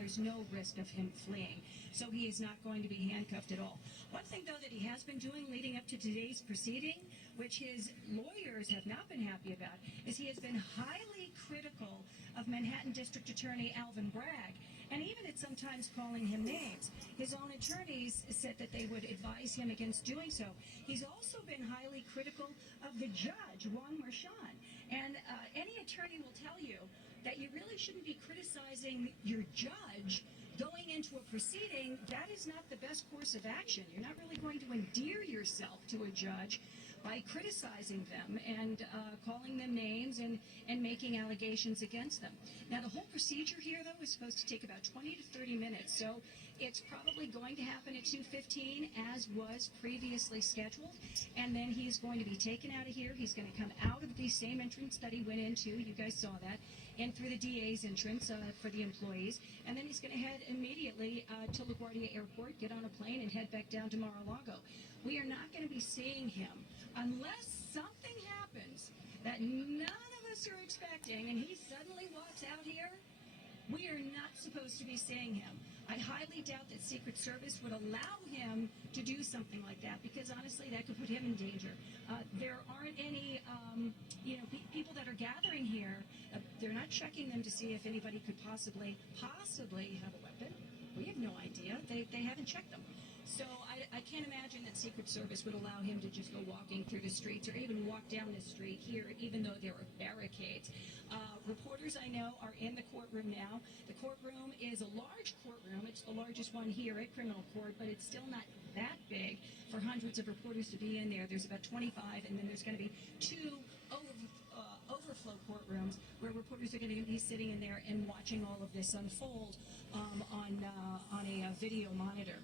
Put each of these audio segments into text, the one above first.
there's no risk of him fleeing. So he is not going to be handcuffed at all. One thing, though, that he has been doing leading up to today's proceeding, which his lawyers have not been happy about, is he has been highly critical of Manhattan District Attorney Alvin Bragg, and even at sometimes calling him names. His own attorneys said that they would advise him against doing so. He's also been highly critical of the judge, Juan Marchand. And any attorney will tell you that you really shouldn't be criticizing your judge going into a proceeding. That is not the best course of action. You're not really going to endear yourself to a judge by criticizing them and calling them names and making allegations against them. Now, the whole procedure here, though, is supposed to take about 20 to 30 minutes, so it's probably going to happen at 2:15, as was previously scheduled, and then he's going to be taken out of here. He's going to come out of the same entrance that he went into. You guys saw that. And through the DA's entrance for the employees, and then he's going to head immediately to LaGuardia Airport, get on a plane, and head back down to Mar-a-Lago. We are not going to be seeing him unless something happens that none of us are expecting, and he suddenly walks out here. We are not supposed to be seeing him. I highly doubt that Secret Service would allow him to do something like that, because honestly, that could put him in danger. There aren't any, people that are gathering here. They're not checking them to see if anybody could possibly have a weapon. We have no idea. They haven't checked them. So I can't imagine that Secret Service would allow him to just go walking through the streets or even walk down the street here, even though there are barricades. Reporters I know are in the courtroom now. The courtroom is a large courtroom. It's the largest one here at criminal court, but it's still not that big for hundreds of reporters to be in there. There's about 25, and then there's going to be two overflow courtrooms where reporters are going to be sitting in there and watching all of this unfold on a video monitor.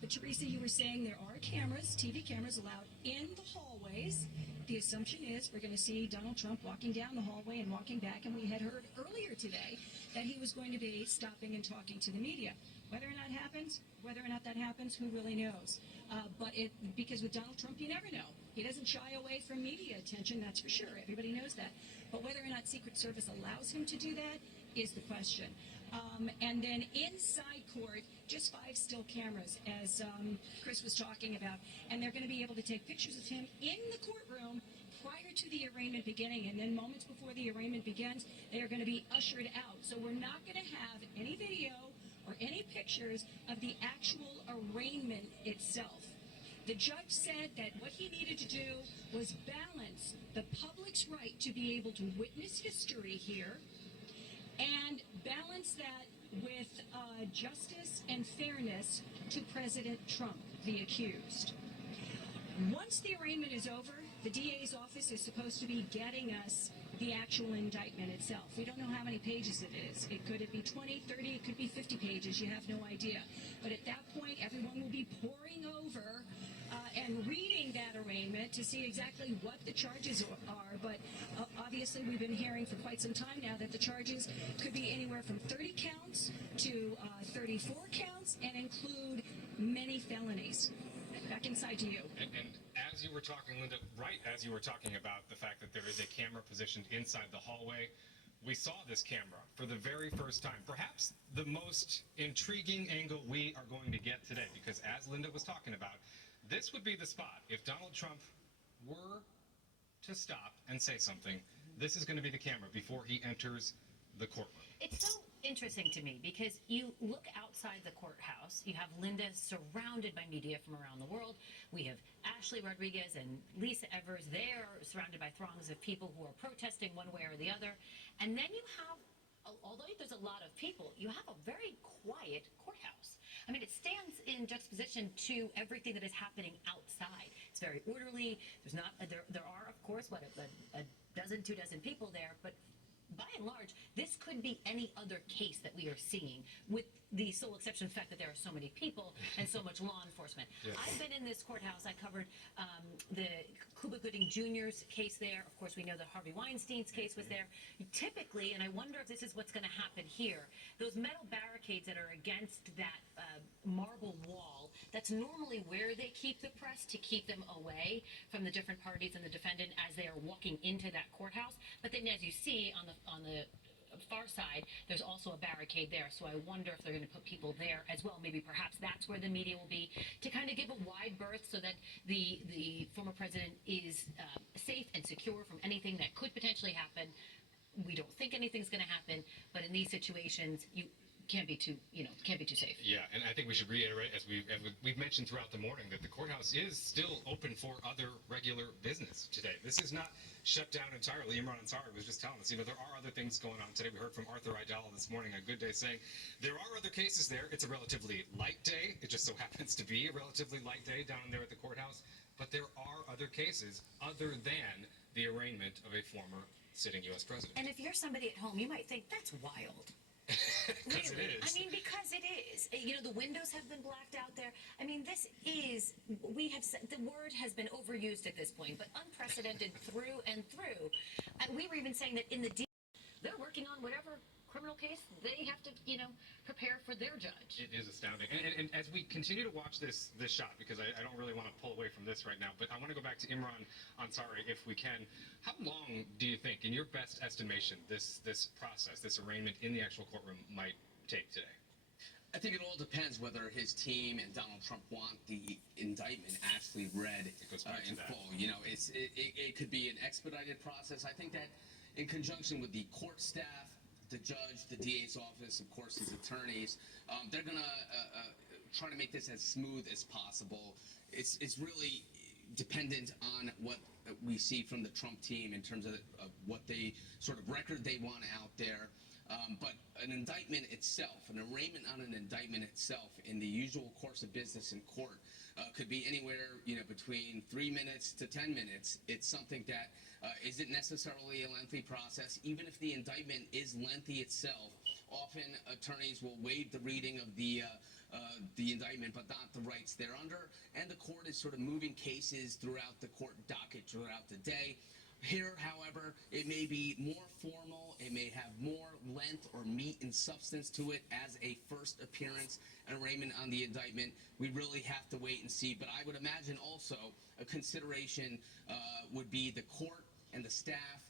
But Teresa, you were saying there are cameras, TV cameras allowed in the hallways. The assumption is we're going to see Donald Trump walking down the hallway and walking back, and we had heard earlier today that he was going to be stopping and talking to the media. Whether or not that happens, who really knows? Because with Donald Trump, you never know. He doesn't shy away from media attention, that's for sure. Everybody knows that. But whether or not Secret Service allows him to do that is the question. And then inside court, just 5 still cameras, as Chris was talking about. And they're going to be able to take pictures of him in the courtroom prior to the arraignment beginning. And then moments before the arraignment begins, they are going to be ushered out. So we're not going to have any video or any pictures of the actual arraignment itself. The judge said that what he needed to do was balance the public's right to be able to witness history here and balance that with justice and fairness to President Trump, the accused. Once the arraignment is over, the DA's office is supposed to be getting us the actual indictment itself. We don't know how many pages it is. It could be 20, 30, it could be 50 pages. You have no idea. But at that point, everyone will be poring over and reading that arraignment to see exactly what the charges are. But obviously, we've been hearing for quite some time now that the charges could be anywhere from 30 counts to 34 counts and include many felonies. Back inside to you. And as you were talking, Linda, right as you were talking about the fact that there is a camera positioned inside the hallway, we saw this camera for the very first time. Perhaps the most intriguing angle we are going to get today, because as Linda was talking about, this would be the spot. If Donald Trump were to stop and say something, this is going to be the camera before he enters the courtroom. It's so interesting to me because you look outside the courthouse, you have Linda surrounded by media from around the world. We have Ashley Rodriguez and Lisa Evers. They're surrounded by throngs of people who are protesting one way or the other. And then you have, although there's a lot of people, you have a very quiet courthouse. I mean, it stands in juxtaposition to everything that is happening outside. It's very orderly. There's not, there are, of course, a dozen, 2 dozen people there, but by and large, this could be any other case that we are seeing, with the sole exception of the fact that there are so many people and so much law enforcement. Yes. I've been in this courthouse. I covered the Cuba Gooding Jr.'s case there. Of course, we know that Harvey Weinstein's case was there. Typically, and I wonder if this is what's going to happen here, those metal barricades that are against that marble wall, that's normally where they keep the press to keep them away from the different parties and the defendant as they are walking into that courthouse. But then, as you see on the far side, there's also a barricade there. So I wonder if they're going to put people there as well. Maybe perhaps that's where the media will be, to kind of give a wide berth so that the former president is safe and secure from anything that could potentially happen. We don't think anything's going to happen, but in these situations, you can't be too safe. Yeah, and I think we should reiterate, as we've mentioned throughout the morning, that the courthouse is still open for other regular business today. This is not shut down entirely. Imran Ansari was just telling us, there are other things going on today. We heard from Arthur Idala this morning on Good Day saying there are other cases there. It's a relatively light day. It just so happens to be a relatively light day down there at the courthouse. But there are other cases other than the arraignment of a former sitting U.S. president. And if you're somebody at home, you might think that's wild. Because really? it is. I mean, because it is. The windows have been blacked out there. I mean, this is, the word has been overused at this point, but unprecedented through and through. We were even saying that in the they're working on whatever criminal case they have to, prepare for their judge. It is astounding. And as we continue to watch this shot, because I don't really want to pull away from this right now, but I want to go back to Imran Ansari if we can. How long do you think, in your best estimation, this process, this arraignment in the actual courtroom might take today? I think it all depends whether his team and Donald Trump want the indictment actually read in full. It could be an expedited process. I think that in conjunction with the court staff, the judge, the DA's office, of course, his attorneys, they're going to try to make this as smooth as possible. It's really dependent on what we see from the Trump team in terms of what they sort of record they want out there. But an indictment itself, an arraignment on an indictment itself in the usual course of business in court could be anywhere, between 3 minutes to 10 minutes. It's something that isn't necessarily a lengthy process. Even if the indictment is lengthy itself, often attorneys will waive the reading of the indictment, but not the rights thereunder. And the court is sort of moving cases throughout the court docket throughout the day. Here, however, it may be more formal, it may have more length or meat and substance to it as a first appearance, an arraignment on the indictment. We really have to wait and see, but I would imagine also a consideration would be the court and the staff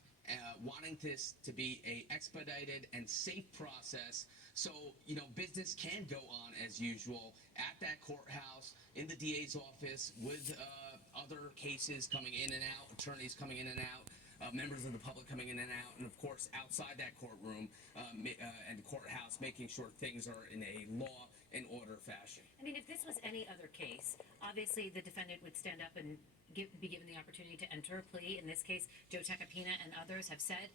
wanting this to be a expedited and safe process, so business can go on as usual at that courthouse, in the DA's office, with other cases coming in and out, attorneys coming in and out, members of the public coming in and out, and of course outside that courtroom and the courthouse, making sure things are in a law and order fashion. I mean, if this was any other case, obviously the defendant would stand up and be given the opportunity to enter a plea. In this case, Joe Tacopina and others have said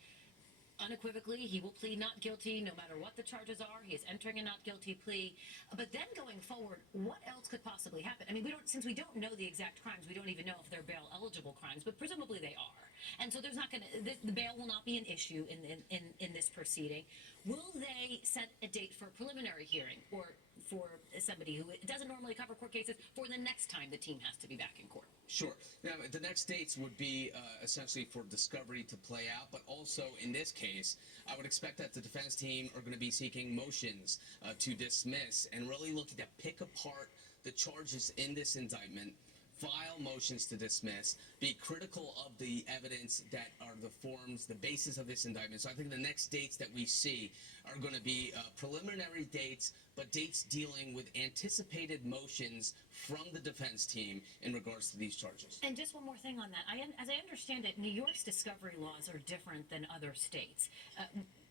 unequivocally he will plead not guilty no matter what the charges are. He is entering a not guilty plea. But then going forward, what else could possibly happen? I mean, since we don't know the exact crimes, we don't even know if they're bail eligible crimes, but presumably they are. And so there's not going to, the bail will not be an issue in this proceeding. Will they set a date for a preliminary hearing, or for somebody who doesn't normally cover court cases, for the next time the team has to be back in court? Sure. Now, the next dates would be essentially for discovery to play out, but also in this case, I would expect that the defense team are going to be seeking motions to dismiss and really looking to pick apart the charges in this indictment, file motions to dismiss, be critical of the evidence that are the forms, the basis of this indictment. So I think the next dates that we see are going to be preliminary dates, but dates dealing with anticipated motions from the defense team in regards to these charges. And just one more thing on that. As I understand it, New York's discovery laws are different than other states.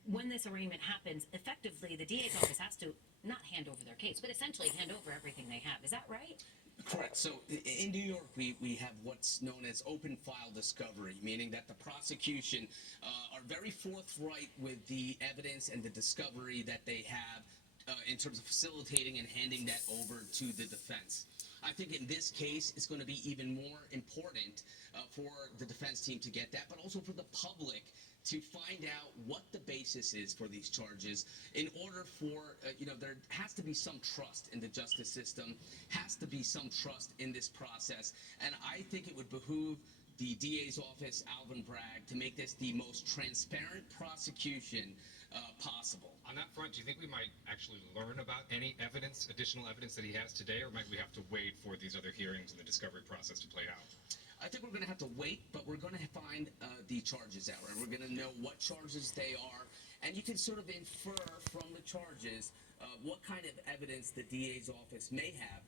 When this arraignment happens, effectively the DA's office has to not hand over their case, but essentially hand over everything they have. Is that right? Correct. So in New York, we have what's known as open file discovery, meaning that the prosecution are very forthright with the evidence and the discovery that they have in terms of facilitating and handing that over to the defense. I think in this case, it's going to be even more important for the defense team to get that, but also for the public to find out what the basis is for these charges in order for, there has to be some trust in the justice system, has to be some trust in this process. And I think it would behoove the DA's office, Alvin Bragg, to make this the most transparent prosecution possible. On that front, do you think we might actually learn about any evidence, additional evidence that he has today, or might we have to wait for these other hearings and the discovery process to play out? I think we're going to have to wait, but we're going to find the charges out, right? We're going to know what charges they are, and you can sort of infer from the charges what kind of evidence the DA's office may have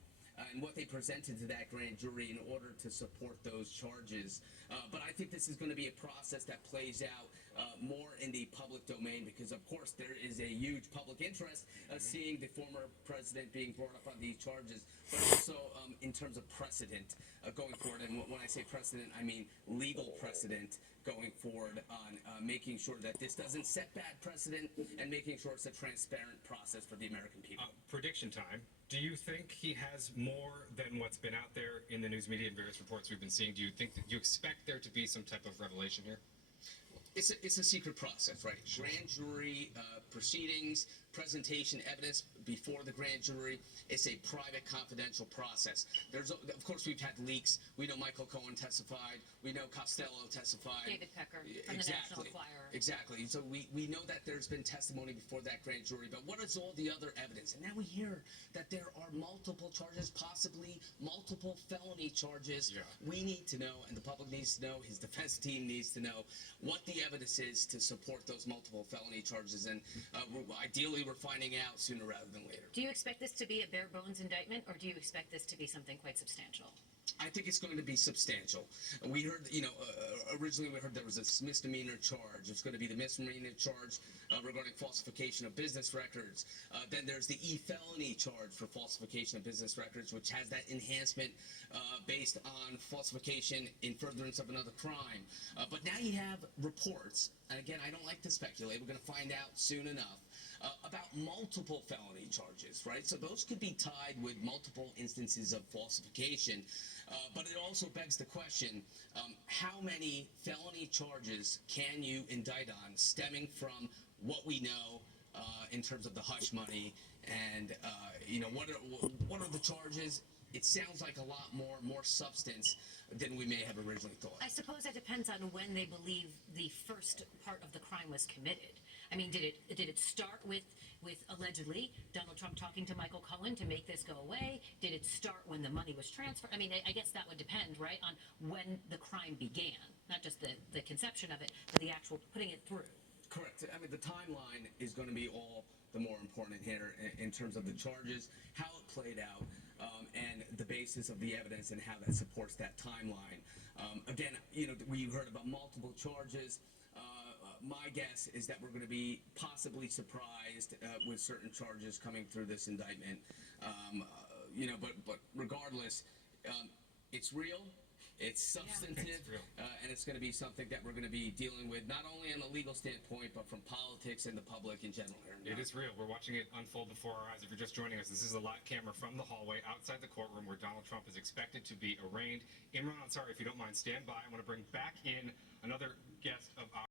and what they presented to that grand jury in order to support those charges. But I think this is going to be a process that plays out more in the public domain because, of course, there is a huge public interest seeing the former president being brought up on these charges, but also in terms of precedent going forward. And when I say precedent, I mean legal precedent going forward on making sure that this doesn't set bad precedent and making sure it's a transparent process for the American people. Prediction time. Do you think he has more than what's been out there in the news media and various reports we've been seeing? Do you expect there to be some type of revelation here? It's a secret process, right? Grand jury proceedings, presentation, evidence before the grand jury. It's a private, confidential process. Of course, we've had leaks. We know Michael Cohen testified. We know Costello testified. David Pecker from the National Enquirer. Exactly. So we know that there's been testimony before that grand jury, but what is all the other evidence? And now we hear that there are multiple charges, possibly multiple felony charges. Yeah. We need to know, and the public needs to know, his defense team needs to know what the evidence is to support those multiple felony charges. And ideally, we're finding out sooner rather than later. Do you expect this to be a bare bones indictment, or do you expect this to be something quite substantial? I think it's going to be substantial. We heard, originally we heard there was a misdemeanor charge. It's going to be the misdemeanor charge regarding falsification of business records. Then there's the e-felony charge for falsification of business records, which has that enhancement based on falsification in furtherance of another crime. But now you have reports, and again, I don't like to speculate. We're going to find out soon enough. About multiple felony charges, right? So those could be tied with multiple instances of falsification. But it also begs the question, how many felony charges can you indict on stemming from what we know in terms of the hush money and, what are the charges? It sounds like a lot more substance than we may have originally thought. I suppose that depends on when they believe the first part of the crime was committed. I mean, did it start with allegedly Donald Trump talking to Michael Cohen to make this go away? Did it start when the money was transferred? I mean, I guess that would depend, right, on when the crime began, not just the conception of it, but the actual putting it through. Correct. I mean, the timeline is going to be all the more important here in terms of the charges, how it played out, and the basis of the evidence and how that supports that timeline. Again, we heard about multiple charges. My guess is that we're going to be possibly surprised with certain charges coming through this indictment. But regardless, it's real. It's substantive, and it's going to be something that we're going to be dealing with not only on a legal standpoint, but from politics and the public in general. It is real. We're watching it unfold before our eyes. If you're just joining us, this is a live camera from the hallway outside the courtroom where Donald Trump is expected to be arraigned. Imran Ansari, if you don't mind, stand by. I want to bring back in another guest of ours.